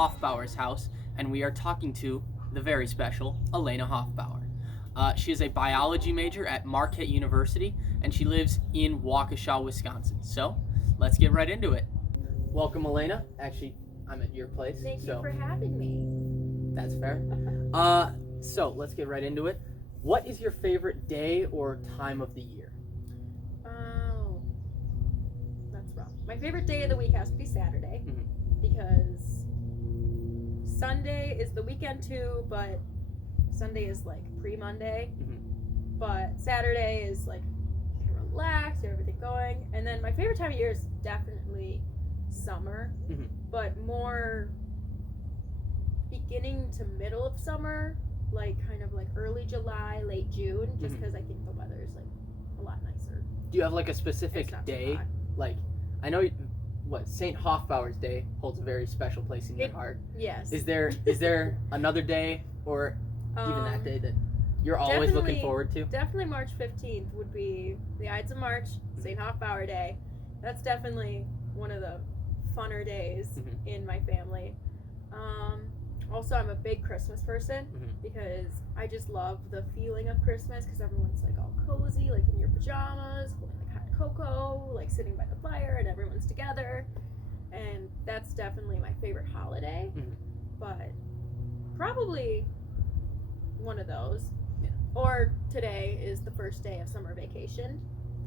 Hofbauer's house, and we are talking to the very special Elena Hofbauer. She is a biology major at Marquette University, and she lives in Waukesha, Wisconsin. So, let's get right into it. Welcome, Elena. Actually, I'm at your place. Thank so you for having me. That's fair. So let's get right into it. What is your favorite day or time of the year? Oh, that's rough. My favorite day of the week has to be Saturday because Sunday is the weekend too, but Sunday is like pre-Monday. But Saturday is like you can relax, get everything going. And then my favorite time of year is definitely summer, but more beginning to middle of summer, like kind of like early July, late June, just because I think the weather is like a lot nicer. Do you have like a specific It's not too day? hot. Like, I know what St. Hofbauer's Day holds a very special place in your heart. Yes. Is there another day or even that day that you're always looking forward to? Definitely March 15th would be the Ides of March, St. Hofbauer Day. That's definitely one of the funner days in my family. Also, I'm a big Christmas person because I just love the feeling of Christmas because everyone's like all cozy, like in your pajamas, holding like hot cocoa, like sitting by the fire, and everyone's together. And that's definitely my favorite holiday. But probably one of those. Yeah. Or today is the first day of summer vacation,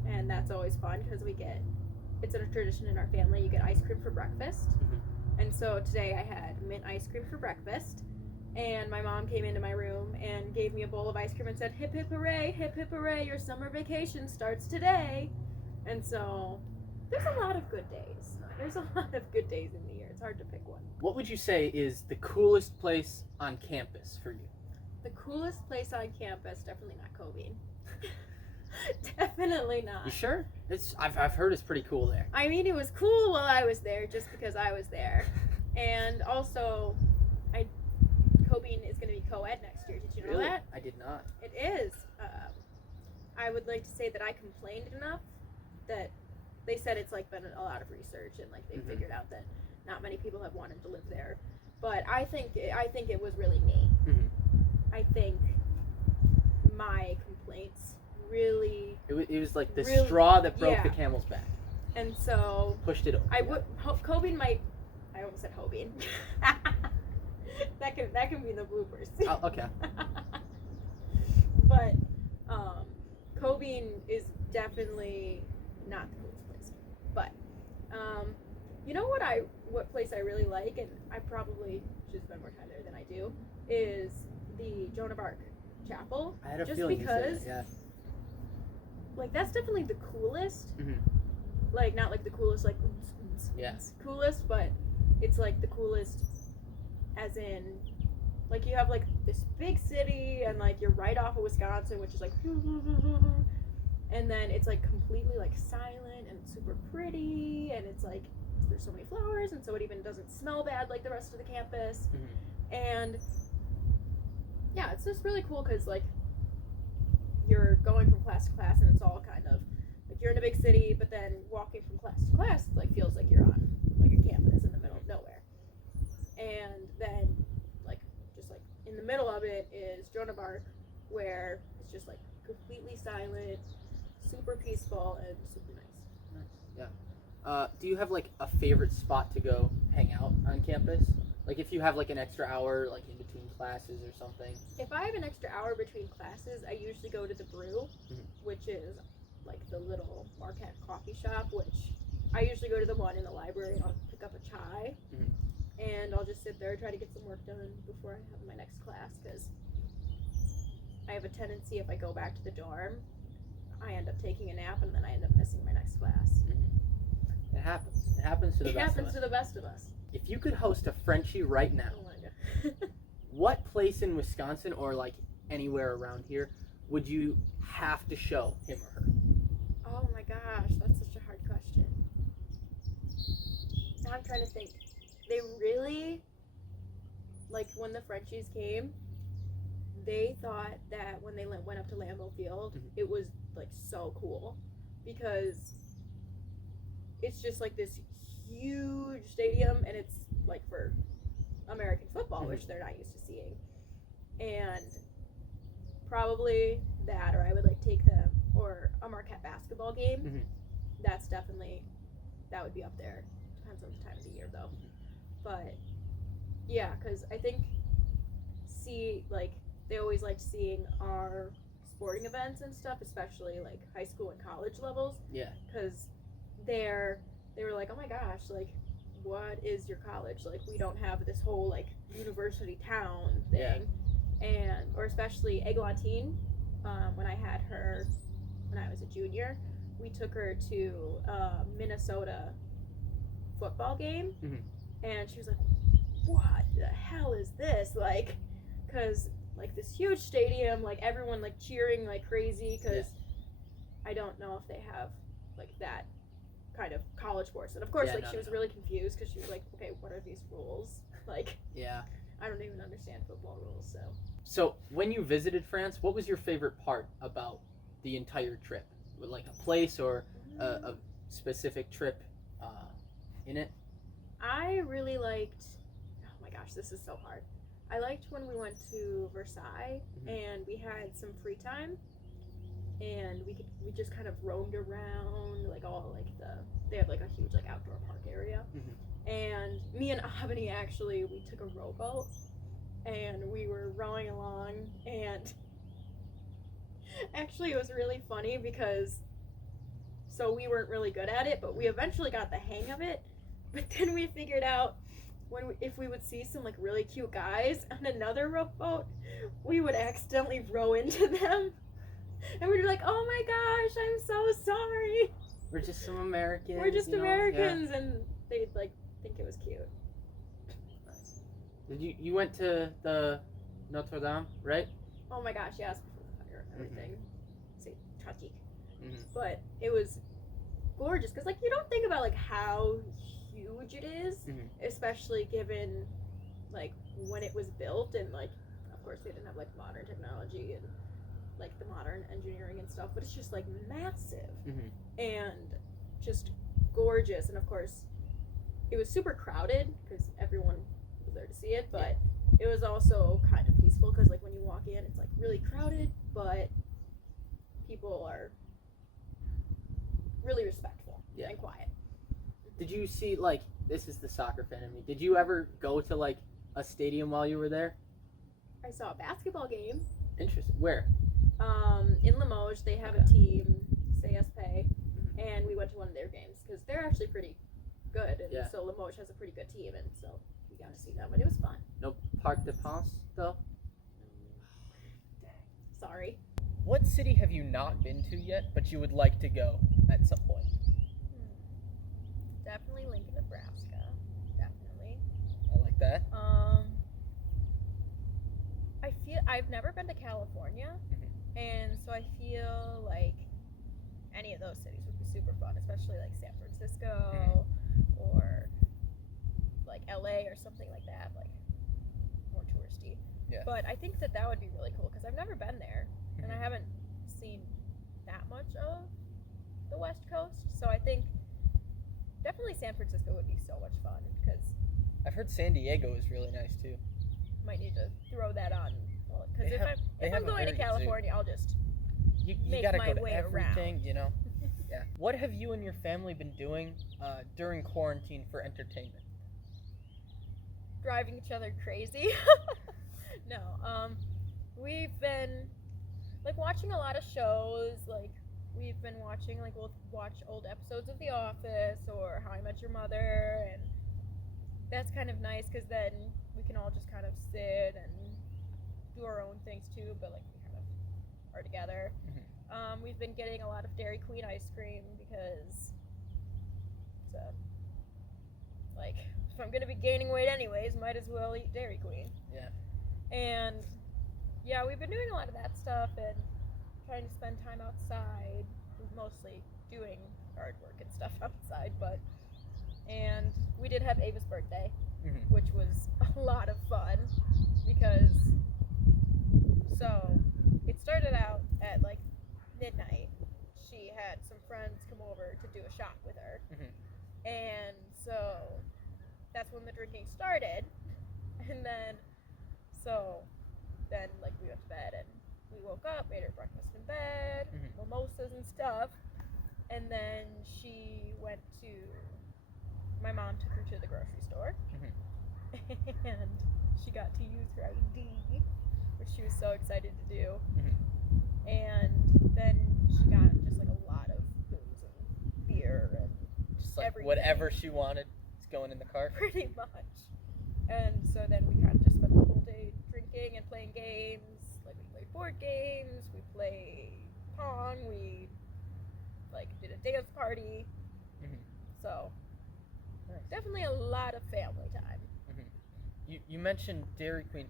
and that's always fun because it's a tradition in our family. You get ice cream for breakfast. And so today I had mint ice cream for breakfast, and my mom came into my room and gave me a bowl of ice cream and said, hip hip hooray, your summer vacation starts today. And so there's a lot of good days. There's a lot of good days in the year. It's hard to pick one. What would you say is the coolest place on campus for you? The coolest place on campus, definitely not Cobine. Definitely not. You sure? I've heard it's pretty cool there. I mean, it was cool while I was there, just because I was there. And also, Cobine is going to be co-ed next year. Did you know Really? that? I did not. It is. I would like to say that I complained enough that they said it's like been a lot of research and like they figured out that not many people have wanted to live there. But I think it was really me. I think my complaints really. It was like the really, straw that broke yeah. the camel's back. And so Pushed it over. I would Cobine might. I almost said Hobine. that can be the bloopers. Oh, okay. But Cobine is definitely not the coolest place. But you know what place I really like, and I probably should spend more time there than I do, is the Joan of Arc Chapel. I had a just feeling because, you said that, like, that's definitely the coolest. Like, not like the coolest, like, coolest, but it's like the coolest as in, like, you have like this big city and like you're right off of Wisconsin, which is like and then it's like completely like silent and super pretty, and it's like there's so many flowers, and so it even doesn't smell bad like the rest of the campus. And yeah, it's just really cool because like you're going from class to class, and it's all kind of like you're in a big city, but then walking from class to class like feels like you're on like a campus in the middle of nowhere. And then like just like in the middle of it is Joan of Arc, where it's just like completely silent, super peaceful, and super nice. Yeah. Do you have like a favorite spot to go hang out on campus? Like if you have like an extra hour like in between classes or something? If I have an extra hour between classes, I usually go to the Brew, which is like the little Marquette coffee shop, which I usually go to the one in the library, and I'll pick up a chai, and I'll just sit there and try to get some work done before I have my next class, because I have a tendency, if I go back to the dorm, I end up taking a nap, and then I end up missing my next class. It happens. It happens to the best of us. To the best of us. If you could host a Frenchie right now, Oh my god. what place in Wisconsin or like anywhere around here would you have to show him or her? Oh my gosh, that's such a hard question. Now I'm trying to think. They really, like when the Frenchies came, they thought that when they went up to Lambeau Field, it was like so cool, because it's just like this huge stadium, and it's like for American football, which they're not used to seeing. And probably that, or I would like take them, or a Marquette basketball game. That's definitely, that would be up there. Depends on the time of the year though. But yeah, because I think they always liked seeing our sporting events and stuff, especially like high school and college levels. Yeah. Because they were like, oh my gosh, like, what is your college? Like, we don't have this whole like university town thing. And or especially Eglantine, when I had her when I was a junior, we took her to a Minnesota football game, and she was like, what the hell is this? Like, because like this huge stadium, like everyone like cheering like crazy, because I don't know if they have like that kind of college sports. And of course, she was really confused because she was like, okay, what are these rules? Like, I don't even understand football rules. So when you visited France, what was your favorite part about the entire trip? Like a place or a specific trip in it? I really liked, oh my gosh, this is so hard. I liked when we went to Versailles and we had some free time, and we just kind of roamed around like all like they have like a huge like outdoor park area, and me and Avani actually, we took a rowboat and we were rowing along, and actually it was really funny because so we weren't really good at it, but we eventually got the hang of it. But then we figured out if we would see some like really cute guys on another rowboat, we would accidentally row into them, and we'd be like, "Oh my gosh, I'm so sorry. We're just some Americans. We're just Americans," and they'd like think it was cute. Nice. Did you went to the Notre Dame, right? Oh my gosh, yes, before the fire and everything. C'est tragique. But it was gorgeous because like you don't think about like how huge it is, especially given like when it was built, and like of course they didn't have like modern technology and like the modern engineering and stuff, but it's just like massive and just gorgeous. And of course it was super crowded because everyone was there to see it, but it was also kind of peaceful because like when you walk in it's like really crowded, but people are really respectful and quiet. Did you see, like, this is the soccer fan in me, did you ever go to like a stadium while you were there? I saw a basketball game. Interesting. Where? In Limoges, they have a team, CSP, and we went to one of their games because they're actually pretty good, and so Limoges has a pretty good team, and so we got to see them, and it was fun. No Parc des Princes, though? Sorry. What city have you not been to yet, but you would like to go at some point? Definitely Lincoln, Nebraska. Definitely. I like that. I feel I've never been to California, and so I feel like any of those cities would be super fun, especially like San Francisco or like LA or something like that, like more touristy. Yeah. But I think that would be really cool because I've never been there, and I haven't seen that much of the West Coast. So I think definitely San Francisco would be so much fun because I've heard San Diego is really nice too. Might need to throw that on. Because if I'm going to California, I'll just you make gotta my go to way everything, around. you know. Yeah. What have you and your family been doing during quarantine for entertainment? Driving each other crazy. No. We've been like watching a lot of shows. Like we've been watching, like we'll watch old episodes of The Office or How I Met Your Mother, and that's kind of nice because then we can all just kind of sit and do our own things too, but like we kind of are together. We've been getting a lot of Dairy Queen ice cream because it's like if I'm gonna be gaining weight anyways, might as well eat Dairy Queen. Yeah. And yeah, we've been doing a lot of that stuff and trying to spend time outside, mostly doing yard work and stuff outside, and we did have Ava's birthday, which was a lot of fun because so it started out at like midnight. She had some friends come over to do a shot with her, and so that's when the drinking started. So then, like, we went to bed and we woke up, made her breakfast in bed, mimosas and stuff. And then my mom took her to the grocery store. And she got to use her ID, which she was so excited to do. And then she got just like a lot of booze and beer and Just like everything. whatever she wanted is going in the cart. Pretty much. And so then we kind of just spent the whole day drinking and playing games. Like, we played board games, we played Pong, we like did a dance party. So Nice. definitely a lot of family time. You mentioned Dairy Queen.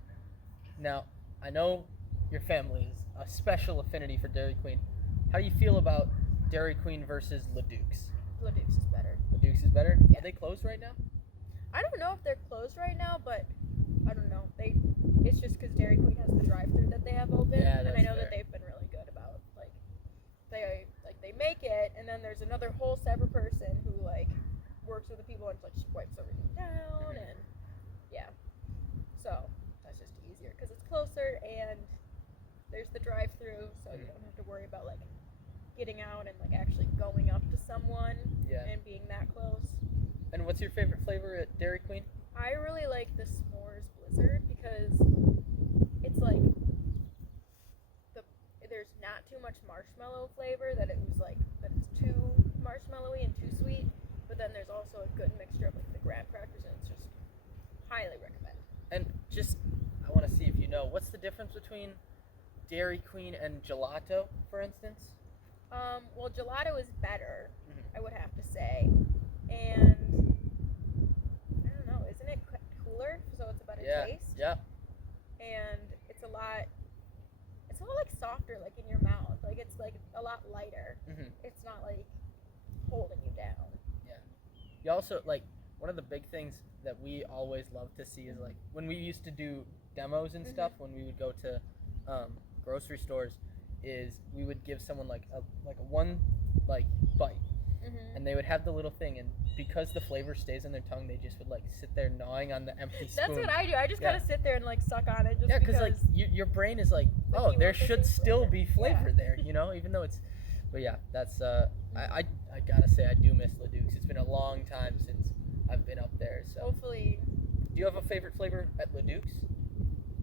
Now, I know your family is a special affinity for Dairy Queen. How do you feel about Dairy Queen versus Leduc's? Leduc's is better. Leduc's is better? Yeah. Are they closed right now? I don't know if they're closed right now, but I don't know. It's just because Dairy Queen has the drive-thru that they have open, Yeah, and I that's know fair. that they've been really good about they make it, and then there's another whole separate person who like works with the people and like she wipes everything down, and yeah, so that's just easier because it's closer and there's the drive-thru, so you don't have to worry about like getting out and like actually going up to someone and being that close. And what's your favorite flavor at Dairy Queen? I really like the s'mores blizzard because it's like there's not too much marshmallow flavor that it's too marshmallowy and too sweet, but then there's also a good mixture of like the graham crackers, and it's just highly recommend. And just, I want to see if you know, what's the difference between Dairy Queen and gelato, for instance? Well, gelato is better, I would have to say, and I don't know, isn't it cooler? So it's a better taste. Yeah. And it's a lot like softer, like in your mouth. Like it's like a lot lighter. It's not like holding you down. Yeah. You also, like, one of the big things that we always love to see is like when we used to do demos and stuff, when we would go to grocery stores, is we would give someone like a one like bite, and they would have the little thing, and because the flavor stays in their tongue, they just would like sit there gnawing on the empty spoon. That's what I do. I just kind of sit there and like suck on it. Just because like your brain is like, oh, there should still be flavor there, you know, even though it's. But yeah, that's I gotta say I do miss Leduc's. It's been a long time since I've been up there. So hopefully. Do you have a favorite flavor at Leduc's?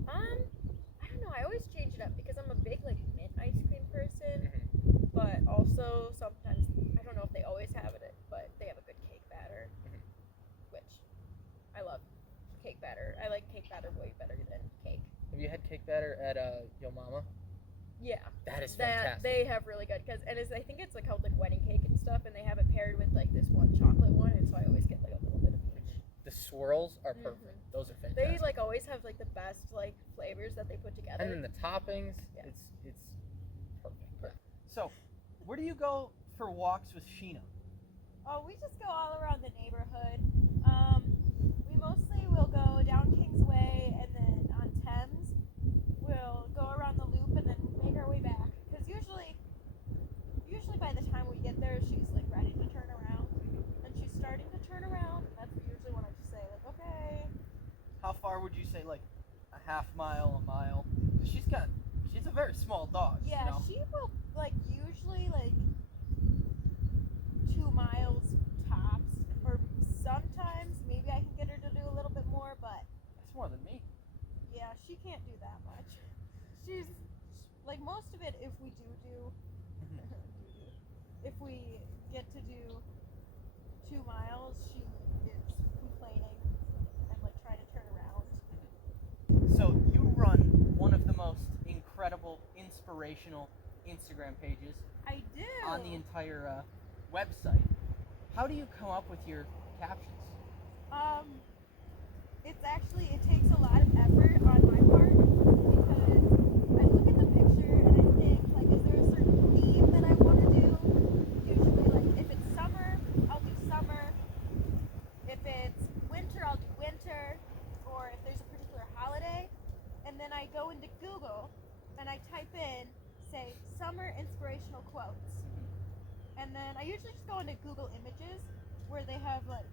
I don't know. I always change it up because I'm a big like mint ice cream person, but also sometimes I don't know if they always have it, but they have a good cake batter, which I love. Cake batter. I like cake batter way better than cake. Have you had cake batter at Yo Mama? Yeah. That is fantastic. They have really good, I think it's like called like wedding cake and stuff, and they have it paired with like this one chocolate one, and so I always get like a little bit of each. The swirls are perfect. Those are fantastic. They like always have like the best like flavors that they put together. And then the toppings, it's perfect. So, where do you go for walks with Sheena? Oh, we just go all around the neighborhood. We mostly will go down Kingsway and then on Thames. We'll go around the loop and then make our way back. Because usually by the time we get there, she's like ready to turn around. And she's starting to turn around. And that's usually when I just say like, okay. How far would you say, like a half mile, a mile? She's a very small dog. Yeah, you know? she will like usually like 2 miles tops, or sometimes maybe I can get her to do a little bit more, but That's more than me. yeah, she can't do that much. She's like most of it. If we if we get to do 2 miles, she is complaining and like trying to turn around. So you run one of the most incredible, inspirational Instagram pages I do. on the entire website. How do you come up with your captions? It takes a lot of effort on my part because I look at the picture and I think like, is there a certain theme that I want to do? Usually, like if it's summer, I'll do summer. If it's winter, I'll do winter. Or if there's a particular holiday, and then I go into Google and I type in, say, summer inspirational quotes. And then I usually just go into Google Images where they have like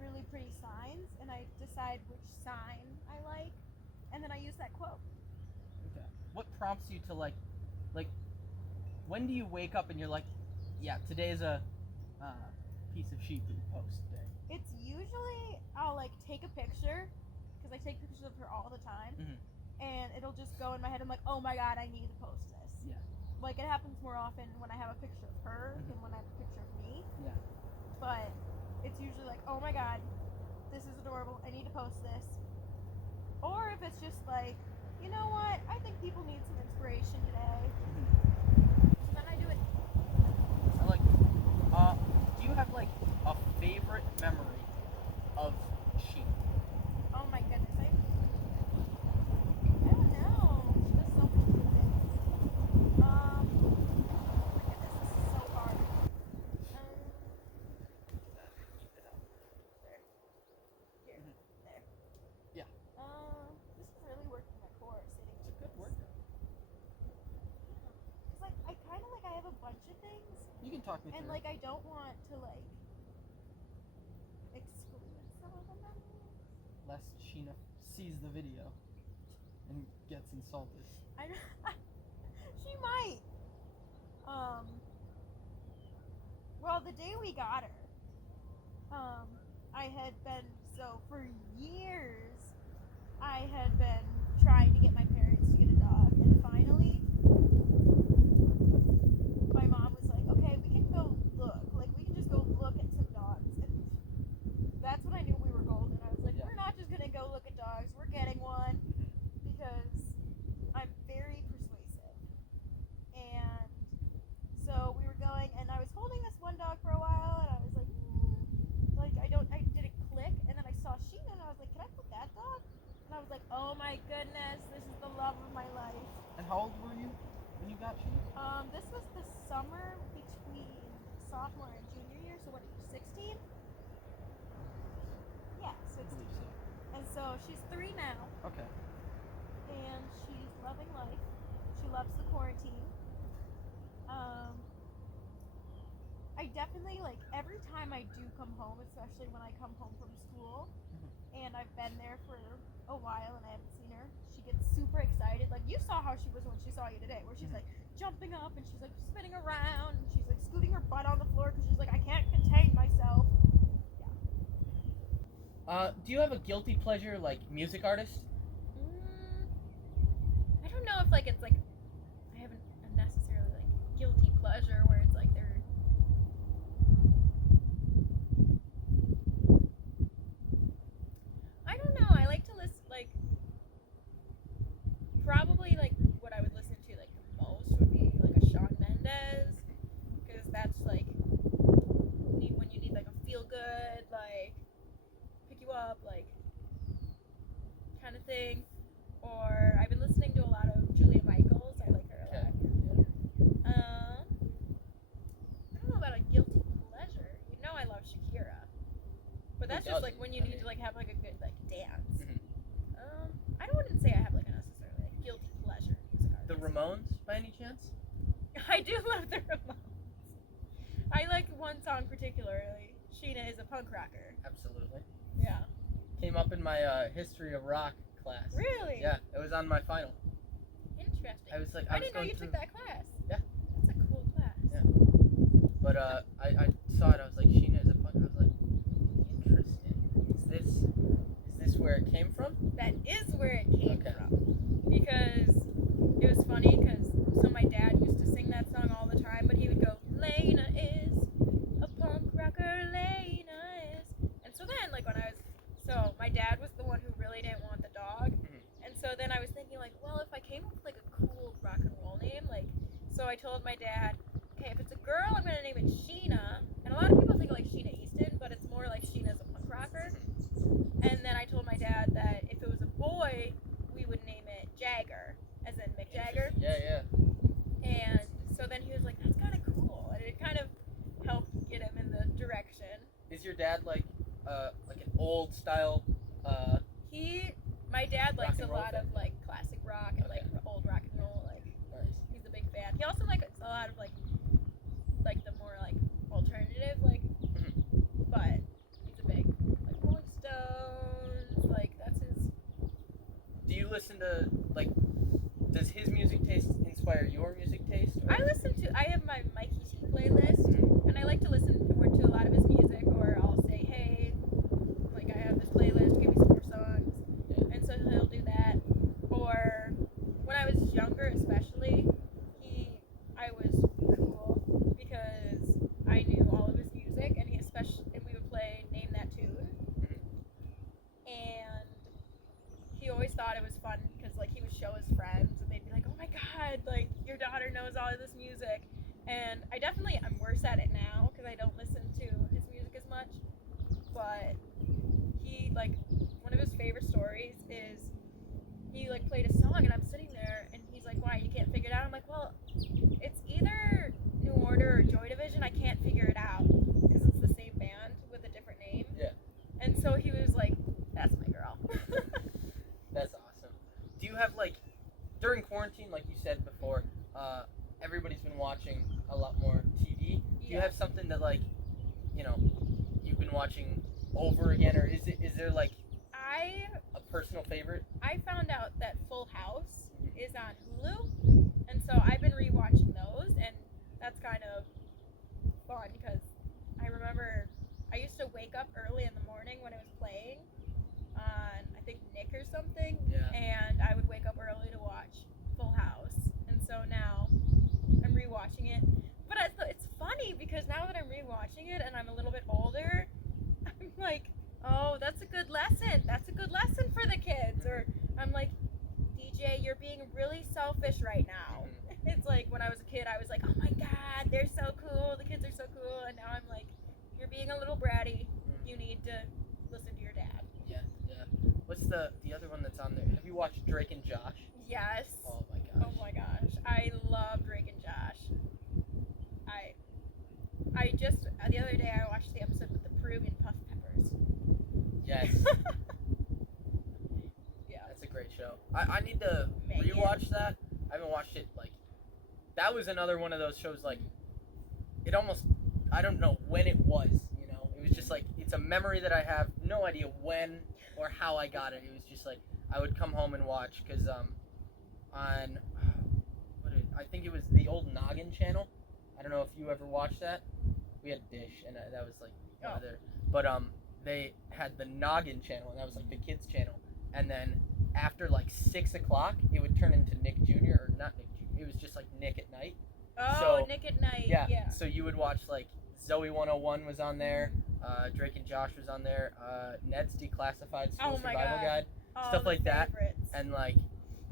really pretty signs, and I decide which sign I like, and then I use just that quote. Okay. What prompts you to like, when do you wake up and you're like, yeah, today is a piece of sheep food post day? It's usually I'll like take a picture because I take pictures of her all the time, and it'll just go in my head. I'm like, oh my god, I need to post this. Yeah. Like it happens more often when I have a picture of her than when I have a picture of me. Yeah. But it's usually like, oh my god, this is adorable. I need to post this. Or if it's just like, you know what? I think people need some inspiration today. So then I do it. I like. Do you have like a favorite memory of sheep? Oh my goodness, I don't know. She does so many good things. Oh my goodness, this is so hard. There. Here. There. Yeah. This is really working my core sitting. It's a good workout. Cause like I kind of like I have a bunch of things, You can talk me and through. like I don't want to like exclude some of the memories. Lest Sheena sees the video and gets insulted. I she might. Well, the day we got her, I had been for years. I had been trying to get my parents to get a dog, and finally, my mom was like, "Okay, we can go look. Like, we can just go look at some dogs." And that's when I knew we were golden. I was like, Yeah. "We're not just gonna go look at dogs. We're getting one." Because I'm very persuasive. And so we were going, and I was holding this one dog for a while, and I was like, I didn't click, and then I saw Sheena, and I was like, can I put that dog? And I was like, oh my goodness, this is the love of my life. And how old were you when you got Sheena? This was the summer between sophomore and junior year, so what are you, 16? Yeah, I 16. believe so. And so she's 3 now. Okay. And she's loving life. She loves the quarantine. I definitely like every time I do come home, especially when I come home from school, and I've been there for a while and I haven't seen her, she gets super excited. Like you saw how she was when she saw you today, where she's like jumping up and she's like spinning around and she's like scooting her butt on the floor because she's like, I can't contain myself. Yeah. Do you have a guilty pleasure like music artist? I don't know if like it's like I haven't necessarily like guilty pleasure where it's like they're I don't know. I like to listen like probably like what I would listen to like the most would be like a Shawn Mendes because that's like when you need like a feel good like pick you up like kind of thing. Or I've been listening to a lot of Julia Michaels. I like her a lot. I don't know about a guilty pleasure. You know I love Shakira. But that's just like when you need to like have like a good like dance. I wouldn't say I have like a necessarily like guilty pleasure music artist. The Ramones, by any chance? I do love the Ramones. I like one song particularly. Sheena is a punk rocker. Absolutely. Yeah. Came up in my history of rock class. Really? Yeah, it was on my final. Interesting. I was like, I didn't know you took that class. Yeah. That's a cool class. Yeah. But I saw it. I was like, Sheena is a punk. I was like, interesting. Is this where it came from? That is where it came Okay. from. Because it was funny because so my dad used to sing that song all the time, but he would go, Lena is a punk rocker, Lena is. And so then like when I was my dad was the one who really didn't want the dog. And so then I was thinking like, well, if I came up with like a cool rock and roll name, like, so I told my dad, okay, if it's a girl, I'm going to name it Sheena. And a lot of people think like Sheena Easton, but it's more like Sheena's a punk rocker. And then I told my dad that if it was a boy, we would name it Jagger, as in Mick Jagger. Yeah. And so then he was like, that's kind of cool. And it kind of helped get him in the direction. Is your dad like an old style? My dad likes a rock and roll lot fan? of like classic rock and like old rock and roll. Like Nice. he's a big fan. He also likes a lot of like the more like alternative like, but he's a big like Rolling Stones. Like that's his. Do do you listen to, like, does his music taste inspire your music taste? Or? I have my Mikey T playlist, and I like to listen to a lot of his music, or I'll say, hey, like, I have this playlist, give me some more songs. Yeah. And so he'll do that. Or when I was younger, especially, I was cool because I knew all of his music, and we would play Name That Tune. And he always thought it was fun because, like, he would show his friends, and they'd be like, oh my god, like, your daughter knows all of this music. And I'm worse at it now because I don't listen to his music as much. But he, like, one of his favorite stories is he, like, played a song, and I'm sitting there, and he's like, why, you can't figure it out? I'm like, well, it's either New Order or Joy Division. I can't figure it out because it's the same band with a different name. Yeah. And so he was like, that's my girl. That's awesome. Do you have, like, during quarantine, like you said before, everybody's been watching a lot more TV. Do you have something that, like, you know, you've been watching over again, or is there like a personal favorite? I found out that Full House is on Hulu, and so I've been rewatching those, and that's kind of fun because I remember I used to wake up early in the morning when it was playing on, I think, Nick or something, and I would wake up early to watch Full House, and so now I'm rewatching it. But it's funny because now that I'm rewatching it and I'm a little bit older, I'm like, oh, that's a good lesson. That's a good lesson for the kids. Or I'm like, DJ, you're being really selfish right now. It's like when I was a kid, I was like, oh my god, they're so cool. The kids are so cool. And now I'm like, you're being a little bratty. You need to listen to your dad. Yeah. What's the other one that's on there? Have you watched Drake and Josh? Yes. Oh my gosh. Oh my gosh. I love Drake and Josh. I just, the other day I watched the episode with the Peruvian puff peppers. Yes. Yeah. That's a great show. I need to rewatch that. I haven't watched it, like, that was another one of those shows, like, it almost, I don't know when it was, you know? It was just like, it's a memory that I have no idea when or how I got it. It was just like, I would come home and watch, because I think it was the old Noggin channel. I don't know if you ever watched that. We had Dish, and that was like one of their. But they had the Noggin channel, and that was like the kids channel. And then after like 6 o'clock, it would turn into Nick Jr. or not Nick Jr. It was just like Nick at Night. Oh, so, Nick at Night. Yeah. So you would watch like Zoe 101 was on there. Drake and Josh was on there. Ned's Declassified School Survival Guide. Stuff like that. And like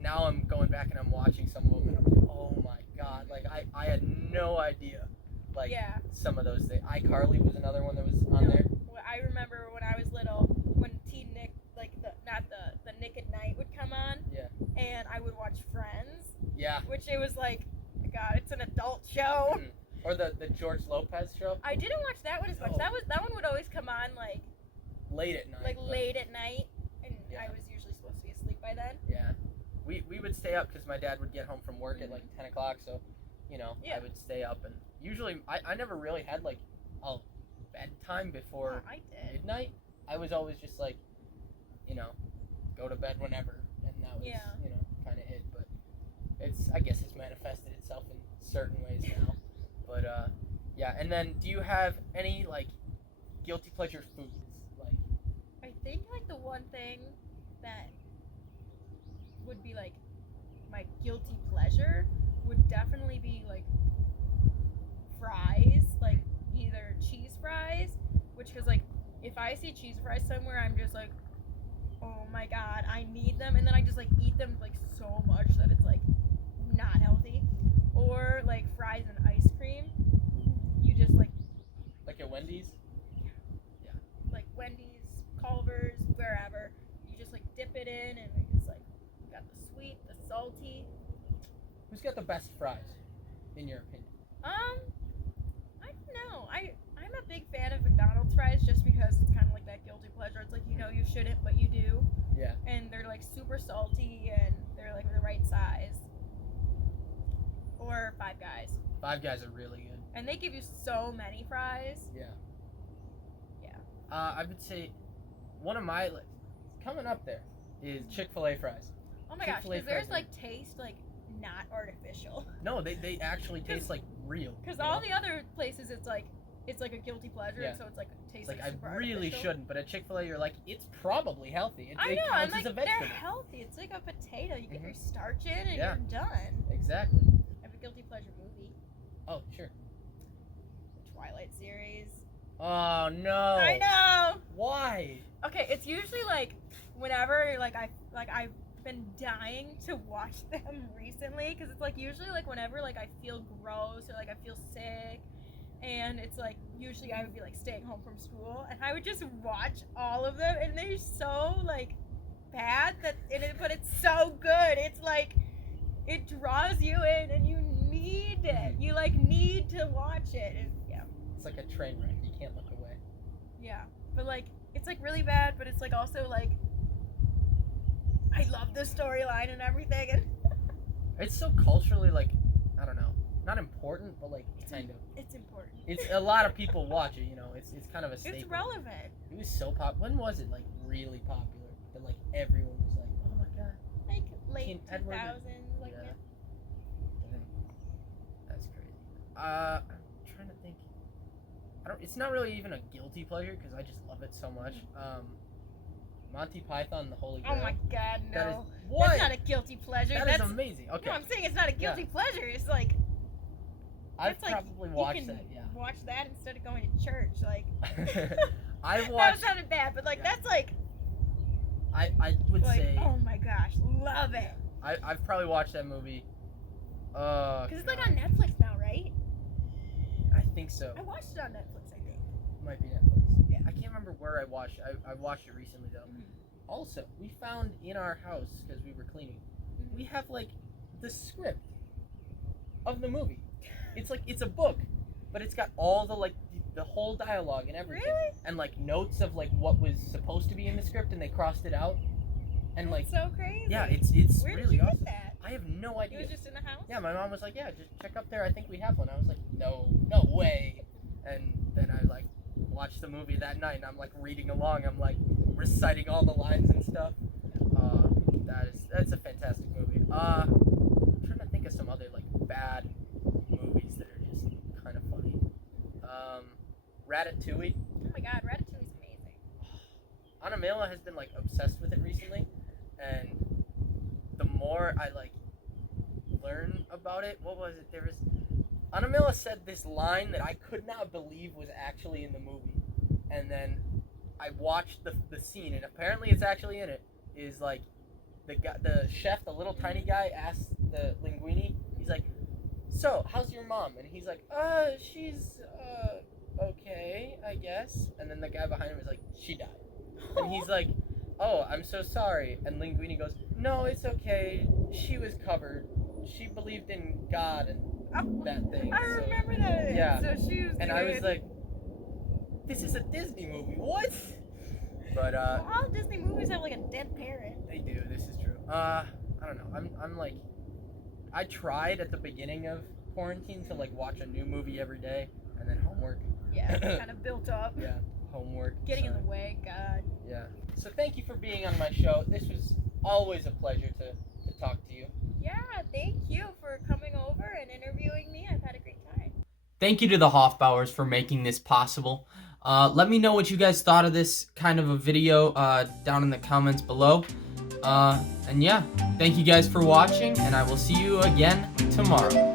now I'm going back and I'm watching some of them, and I'm like, oh my god, like I had no idea. Like some of those things. iCarly was another one that was on there. Well, I remember when I was little, when Teen Nick, like the Nick at Night would come on. Yeah. And I would watch Friends. Yeah. Which it was like, oh my god, it's an adult show. Or the George Lopez show. I didn't watch that one as much. That one would always come on like late at night. Like late at night, and I was usually supposed to be asleep by then. Yeah. We would stay up because my dad would get home from work at like 10 o'clock, so, you know, I would stay up, and usually I never really had like a bedtime before midnight. I was always just like, you know, go to bed whenever, and that was, you know, kind of it, but I guess it's manifested itself in certain ways now, but, yeah, and then do you have any, like, guilty pleasure foods? Like, I think, like, the one thing that would be like my guilty pleasure would definitely be like fries, like either cheese fries, which cause like if I see cheese fries somewhere, I'm just like, oh my god, I need them, and then I just like eat them like so much that it's like not healthy. Or like fries and ice cream, you just like at Wendy's. Yeah, like Wendy's, Culver's, wherever, you just like dip it in, and it's like got the sweet, the salty. Who's got the best fries, in your opinion? I don't know. I'm a big fan of McDonald's fries just because it's kind of like that guilty pleasure. It's like, you know, you shouldn't, but you do. Yeah. And they're like super salty, and they're like the right size. Or Five Guys. Five Guys are really good. And they give you so many fries. Yeah. Yeah. I would say one of my coming up there is Chick-fil-A fries. Oh my gosh, Chick-fil-A because there's fries like taste like not artificial. No, they actually taste like real. Because you all know? the other places, it's like a guilty pleasure, Yeah. and so it's like tastes It's like super I really artificial. shouldn't, but at Chick-fil-A you're like, it's probably healthy. It, I it know, I'm counts like, as a they're vegetable. healthy. It's like a potato. You get Mhm. your starch in, and Yeah. you're done. Exactly. I have a guilty pleasure movie, Oh sure. the Twilight series. Oh no. I know. Why? Okay, it's usually like whenever I've been dying to watch them recently, because it's like usually like whenever like I feel gross or like I feel sick, and it's like usually I would be like staying home from school, and I would just watch all of them, and they're so like bad but it's so good. It's like it draws you in, and you need it. You like need to watch it. And, yeah. It's like a train wreck. You can't look away. Yeah, but like it's like really bad, but it's like also like I love the storyline and everything, and It's so culturally like, I don't know, not important, but like kind of. it's important. It's a lot of people watch it. You know, it's kind of a staple. It's relevant. It was so when was it like really popular that like everyone was like, oh my god. Like late King Edward. 2000s, like Yeah. Dang. That's crazy. I'm trying to think. It's not really even a guilty pleasure because I just love it so much. Monty Python and the Holy Grail. Oh my god, no. That is what? That's not a guilty pleasure. That is That's amazing. Okay. No, I'm saying it's not a guilty pleasure. It's like I've it's like probably you watched can that. Yeah. watch that instead of going to church. Like I've that watched. sounded bad, but like Yeah. that's like I would say. oh my gosh, love it. I've probably watched that movie. Because it's like God. on Netflix now, right? I think so. I watched it on Netflix, I think. Might be Netflix. Yeah. I can't remember where I watched it. I watched it recently though. Mhm. Also, we found in our house because we were cleaning, we have like the script of the movie. It's like it's a book, but it's got all the like the whole dialogue and everything, Really? and like notes of like what was supposed to be in the script, and they crossed it out. And like, That's so crazy. yeah, it's Where really did you awesome. get that? I have no It idea. was just in the house? Yeah, my mom was like, yeah, just check up there. I think we have one. I was like, no way. And then I like watched the movie that night, and I'm like reading along. I'm like reciting all the lines and stuff. That's a fantastic movie. I'm trying to think of some other like bad movies that are just kind of funny. Ratatouille. Oh my god, Ratatouille's amazing. Anamela has been like obsessed with it recently, and the more I like learn about it, what was it? There was Anamela said this line that I could not believe was actually in the movie, and then I watched the scene, and apparently it's actually in it. Is like the chef, the little tiny guy, asks the linguini. He's like, "So, how's your mom?" And he's like, she's okay, I guess." And then the guy behind him is like, "She died." And he's like, "Oh, I'm so sorry." And Linguini goes, "No, it's okay. She was covered. She believed in God and that thing." I so- remember that. yeah. So she was And I was like, "This is a Disney movie. What?" But all Disney movies have like a dead parent. they do. This is true. I don't know. I'm like, I tried at the beginning of quarantine to like watch a new movie every day, and then homework. Yeah, kind of built up. Yeah, homework. Getting in sorry. the way, God. Yeah. So thank you for being on my show. This was always a pleasure to talk to you. Yeah, thank you for coming over and interviewing me. I've had a great time. Thank you to the Hofbauers for making this possible. Let me know what you guys thought of this kind of a video down in the comments below. And yeah, thank you guys for watching, and I will see you again tomorrow.